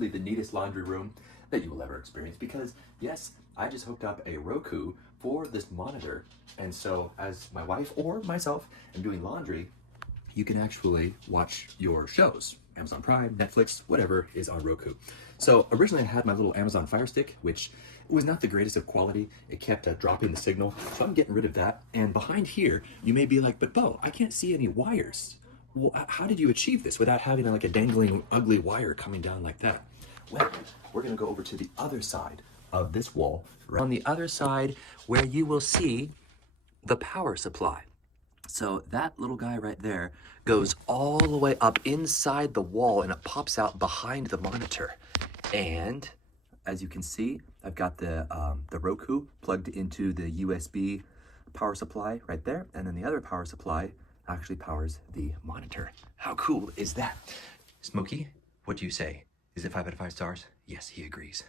absolutely the neatest laundry room that you will ever experience because, yes, I just hooked up a Roku for this monitor. And so as my wife or myself am doing laundry, you can actually watch your shows. Amazon Prime, Netflix, whatever is on Roku. So originally I had my little Amazon Fire Stick, which was not the greatest of quality. It kept dropping the signal. So I'm getting rid of that. And behind here, you may be like, but Bo, I can't see any wires. Well, how did you achieve this without having like a dangling, ugly wire coming down like that? Well, we're gonna go over to the other side of this wall. Right on the other side where you will see the power supply. So that little guy right there goes all the way up inside the wall and it pops out behind the monitor. And as you can see, I've got the Roku plugged into the USB power supply right there. And then the other power supply actually powers the monitor. How cool is that? Smokey, what do you say? Is it 5 out of 5 stars? Yes, he agrees.